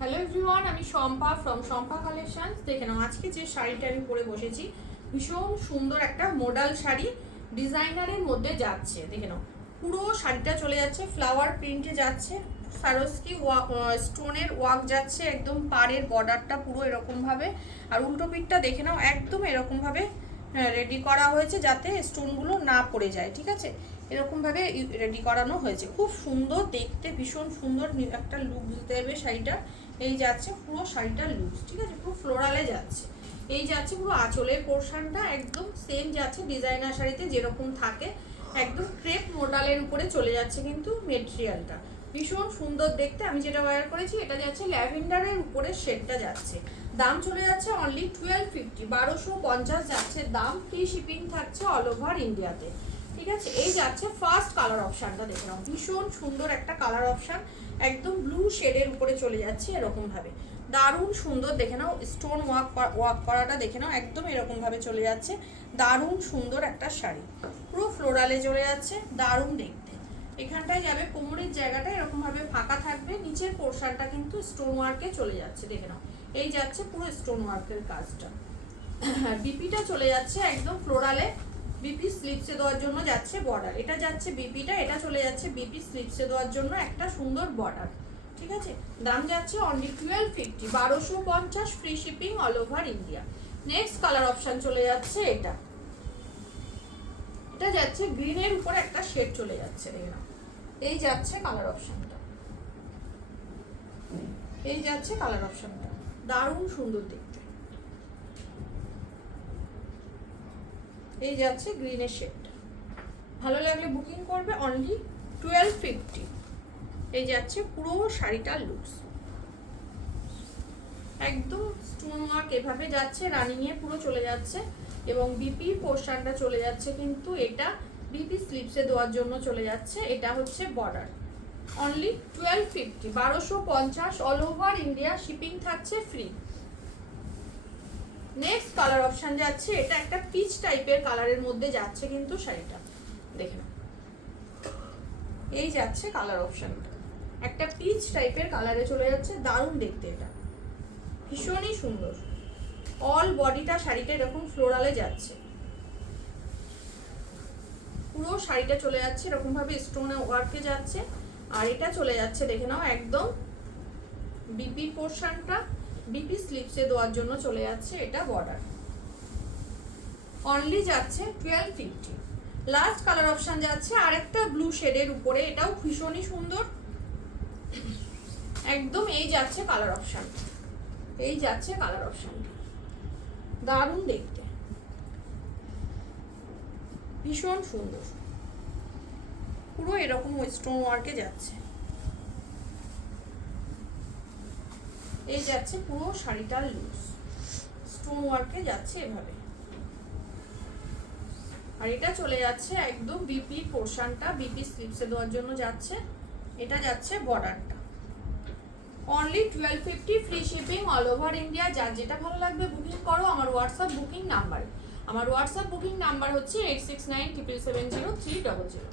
Hello everyone, আমি Shampa from Shampa collections. দেখে নাও আজকে যে শাড়িটা আমি পরে বসেছি, ভীষণ সুন্দর একটা মডাল শাড়ি, ডিজাইনারের মধ্যে যাচ্ছে। দেখে নাও পুরো শাড়িটা চলে যাচ্ছে ফ্লাওয়ার প্রিন্টে যাচ্ছে, সারস্কি স্টোনের ওয়ার্ক যাচ্ছে, একদম পাড়ের বর্ডারটা পুরো এরকমভাবে, আর উল্টো পিঠটা দেখে নাও একদম এরকমভাবে রেডি করা হয়েছে যাতে স্টোনগুলো না পড়ে যায়। ঠিক আছে, এরকমভাবে রেডি করানো হয়েছে, খুব সুন্দর দেখতে, ভীষণ সুন্দর একটা লুক দিতে হবে শাড়িটা। এই যাচ্ছে পুরো শাড়িটার লুক, ঠিক আছে, পুরো ফ্লোরালে যাচ্ছে। এই যাচ্ছে পুরো আঁচলের পোর্শনটা একদম সেম যাচ্ছে ডিজাইনার শাড়িতে যেরকম থাকে, একদম ক্রেপ মডেলের উপরে চলে যাচ্ছে কিন্তু মেটেরিয়ালটা ভীষণ সুন্দর দেখতে। আমি যেটা ওয়্যার করেছি এটা যাচ্ছে ল্যাভেন্ডারের উপরে শেডটা যাচ্ছে, দাম চলে যাচ্ছে অনলি 1250, 1250 যাচ্ছে দাম, ফ্রি শিপিং থাকছে অল ওভার ইন্ডিয়াতে। ঠিক আছে, এই যাচ্ছে ফার্স্ট কালার অপশানটা, দেখে নাও ভীষণ সুন্দর একটা কালার অপশান, একদম ব্লু শেডের উপরে চলে যাচ্ছে এরকম ভাবে, দারুণ সুন্দর। দেখে নাও স্টোন ওয়ার্ক করাটা দেখে নাও একদম এরকম ভাবে চলে যাচ্ছে, দারুণ সুন্দর একটা শাড়ি, পুরো ফ্লোরালে চলে যাচ্ছে, দারুণ দেখতে। এখানটায় যাবে কোমরের জায়গাটা এরকম ভাবে ফাঁকা থাকবে, নিচের পোর্শনটা কিন্তু স্টোন ওয়ার্কে চলে যাচ্ছে। দেখে নাও এই যাচ্ছে পুরো স্টোন ওয়ার্কের কাজটা, বিপিটা চলে যাচ্ছে একদম ফ্লোরালে, বিপি স্লিপসে দেওয়ার জন্য যাচ্ছে বর্ডার, এটা যাচ্ছে বিপিটা, এটা চলে যাচ্ছে বিপি স্লিপসে দেওয়ার জন্য একটা সুন্দর বর্ডার। ঠিক আছে, দাম যাচ্ছে only 1250, 1250, free shipping all over India. Next colour option চলে যাচ্ছে এটা, এটা যাচ্ছে গ্রিনের উপরে একটা শেড চলে যাচ্ছে। দেখে নাও এই যাচ্ছে কালার অপশনটা, এই যাচ্ছে কালার অপশনটা, দারুণ সুন্দর দেখতে। এই যাচ্ছে গ্রিনের শেডটা, ভালো লাগলে বুকিং করবে অনলি 1250। এই যাচ্ছে পুরো শাড়িটার লুকস, একদম স্টোন ওয়ার্ক এভাবে যাচ্ছে, রানিংয়ে পুরো চলে যাচ্ছে, এবং বিপি পোর্শনটা চলে যাচ্ছে কিন্তু এটা বিপি স্লিপসে দেওয়ার জন্য চলে যাচ্ছে, এটা হচ্ছে border. Only 1250, 1250 all over India, shipping থাকছে ফ্রি। নেক্সট কালার অপশন যাচ্ছে, এটা একটা পিচ টাইপের কালারের মধ্যে যাচ্ছে কিন্তু শাড়িটা, দেখে নাও এই যাচ্ছে কালার অপশনটা, একটা পিচ টাইপের কালারে চলে যাচ্ছে, দারুণ দেখতে, এটা ভীষণই সুন্দর। অল বডিটা শাড়িটা এরকম ফ্লোরালে যাচ্ছে, পুরো শাড়িটা চলে যাচ্ছে এরকম ভাবে স্টোন ওয়ার্কে যাচ্ছে, আর এটা চলে যাচ্ছে দেখে নাও একদম বিপি পোর্শনটা বিপি স্লিপসে দেওয়ার জন্য চলে যাচ্ছে, এটা বর্ডার। অনলি যাচ্ছে 1250। লাস্ট কালার অপশন যাচ্ছে আরেকটা ব্লু শেডের উপরে, এটাও ভীষণই সুন্দর একদম। এই যাচ্ছে কালার অপশন, এই যাচ্ছে কালার অপশন, দারুণ দেখতে, ভীষণ সুন্দর, পুরো এরকম স্টোন ওয়ার্কে যাচ্ছে। এই যাচ্ছে পুরো শাড়িটার লুকস, স্টোন ওয়ার্কে যাচ্ছে এভাবে, আর এটা চলে যাচ্ছে একদম বিপি পোর্শনটা বিপি স্লিপসে দেওয়ার জন্য যাচ্ছে, এটা যাচ্ছে বর্ডারটা। Only 1250, free shipping all over India. যার যেটা ভালো লাগবে বুকিং করো আমার হোয়াটসঅ্যাপ বুকিং নাম্বারে। আমার হোয়াটসঅ্যাপ বুকিং নাম্বার হচ্ছে 8697703000।